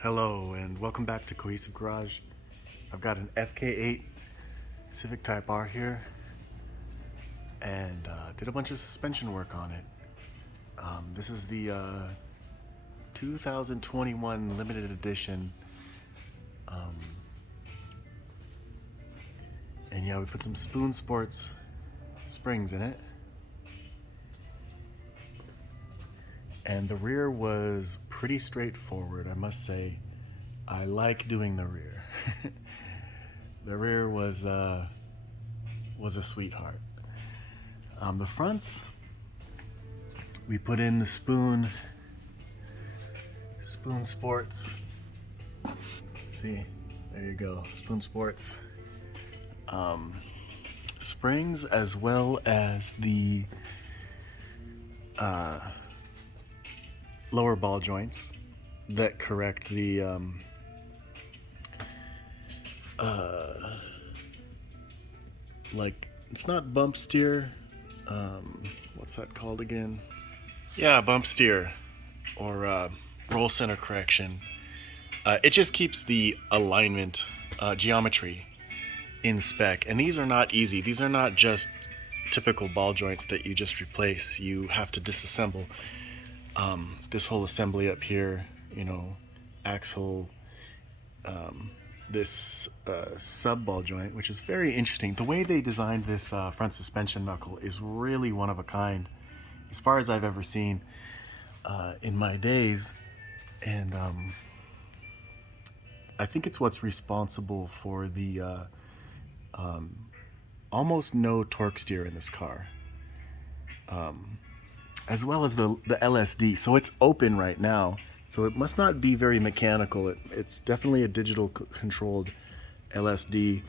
Hello and welcome back to Cohesive Garage. I've got an fk8 Civic Type R here and did a bunch of suspension work on it. This is the 2021 limited edition, and yeah, we put some Spoon Sports springs in it. And the rear was pretty straightforward, I must say. I like doing the rear. The rear was a sweetheart. The fronts, we put in the Spoon Sports. See, there you go, Spoon Sports springs, as well as the lower ball joints that correct the like, it's not bump steer, what's that called again? Yeah, bump steer, or roll center correction. It just keeps the alignment, geometry in spec, and these are not easy. These are not just typical ball joints that you just replace. You have to disassemble this whole assembly up here, axle, this sub ball joint, which is very interesting. The way they designed this front suspension knuckle is really one of a kind, as far as I've ever seen in my days. And I think it's what's responsible for the almost no torque steer in this car, as well as the LSD. So it's open right now, so it must not be very mechanical. It's definitely a digital controlled LSD,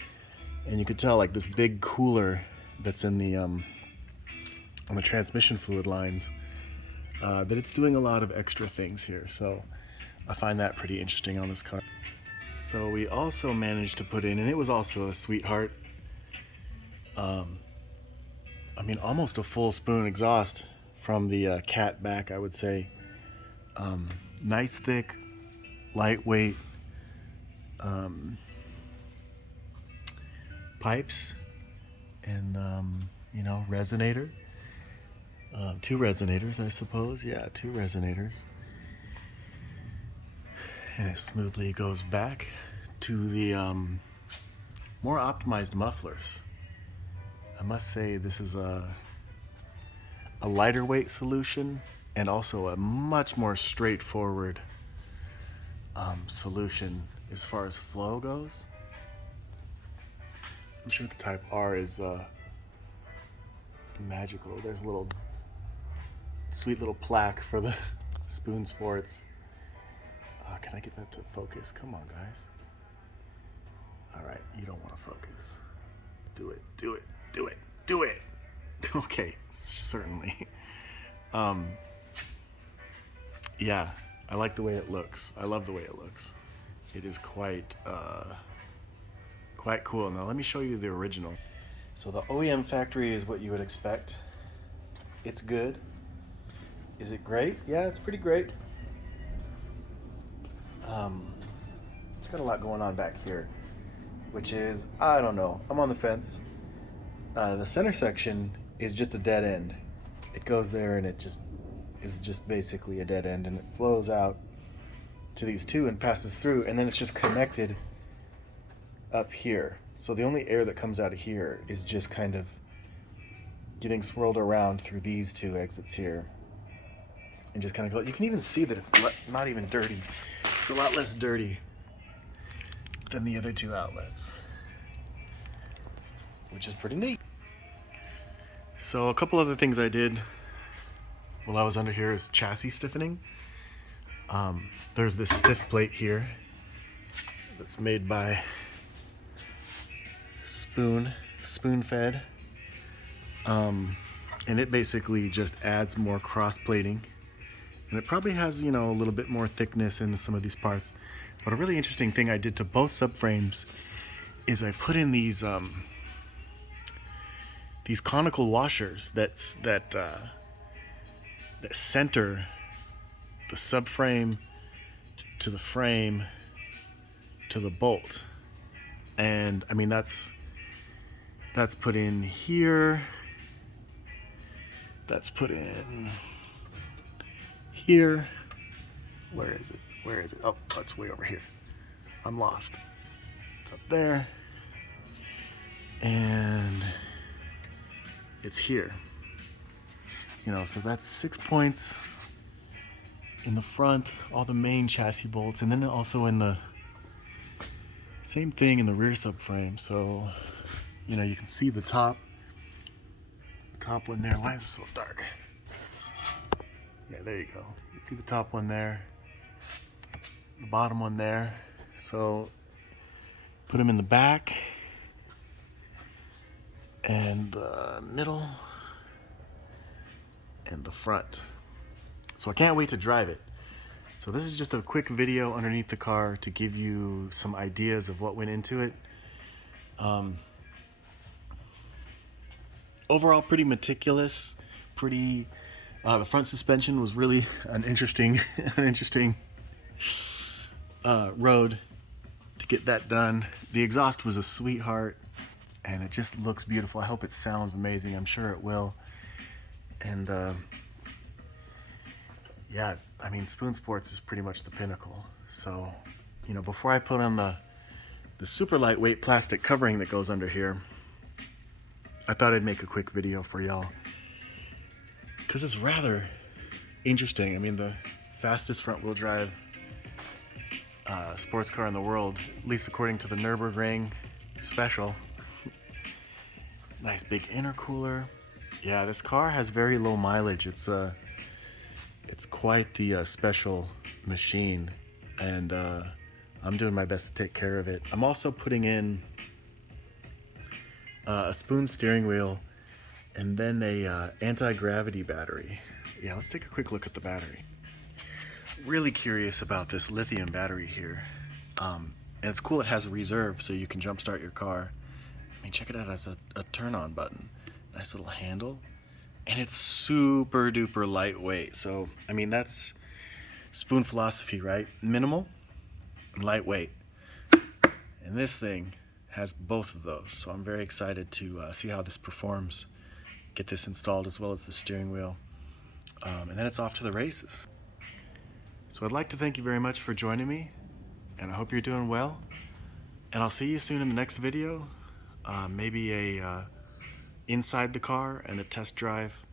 and you could tell, like, this big cooler that's in the on the transmission fluid lines, that it's doing a lot of extra things here. So I find that pretty interesting on this car. So we also managed to put in, and it was also a sweetheart, I mean, almost a full Spoon exhaust from the cat back, I would say. Nice, thick, lightweight pipes, and resonator. Two resonators, I suppose. Yeah, two resonators. And it smoothly goes back to the more optimized mufflers. I must say, this is a lighter weight solution, and also a much more straightforward solution as far as flow goes. I'm sure the Type R is magical. There's a little sweet little plaque for the Spoon Sports. Can I get that to focus? Come on, guys. All right, you don't want to focus. Do it, do it, do it, do it. Okay, certainly. Yeah, I like the way it looks. I love the way it looks. It is quite cool. Now let me show you the original. So the OEM factory is what you would expect. It's good. Is it great? Yeah, it's pretty great. It's got a lot going on back here, which is, I don't know, I'm on the fence. The center section is just a dead end. It goes there, and it is just basically a dead end, and it flows out to these two and passes through, and then it's just connected up here. So the only air that comes out of here is just kind of getting swirled around through these two exits here, and just kind of go. You can even see that it's not even dirty. It's a lot less dirty than the other two outlets, which is pretty neat. So a couple other things I did while I was under here is chassis stiffening. There's this stiff plate here that's made by Spoon Fed, and it basically just adds more cross plating, and it probably has, a little bit more thickness in some of these parts. But a really interesting thing I did to both subframes is I put in these conical washers that center the subframe to the frame to the bolt. And I mean, that's put in here. That's put in here. Where is it? Where is it? Oh, it's way over here. I'm lost. It's up there. And it's here. You know, so that's 6 points in the front, all the main chassis bolts, and then also in the same thing in the rear subframe. So, you know, you can see the top one there. Why is it so dark? Yeah, there you go. You can see the top one there, the bottom one there. So put them in the back and the middle and the front. So I can't wait to drive it. So this is just a quick video underneath the car to give you some ideas of what went into it. Overall, pretty meticulous. The front suspension was really an interesting, road to get that done. The exhaust was a sweetheart, and it just looks beautiful. I hope it sounds amazing. I'm sure it will. And yeah, I mean, Spoon Sports is pretty much the pinnacle. So, you know, before I put on the super lightweight plastic covering that goes under here, I thought I'd make a quick video for y'all, because it's rather interesting. I mean, the fastest front-wheel drive sports car in the world, at least according to the Nürburgring special. Nice big intercooler. Yeah, this car has very low mileage. It's quite the special machine, and I'm doing my best to take care of it. I'm also putting in a Spoon steering wheel and then a anti-gravity battery. Yeah, let's take a quick look at the battery. Really curious about this lithium battery here. And it's cool it has a reserve so you can jumpstart your car. I mean, check it out, it has a turn-on button. Nice little handle. And it's super duper lightweight. So, I mean, that's Spoon philosophy, right? Minimal and lightweight. And this thing has both of those. So I'm very excited to see how this performs. Get this installed as well as the steering wheel. And then it's off to the races. So I'd like to thank you very much for joining me, and I hope you're doing well. And I'll see you soon in the next video. Maybe a inside the car and a test drive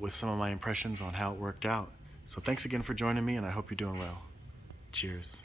with some of my impressions on how it worked out. So thanks again for joining me, and I hope you're doing well. Cheers.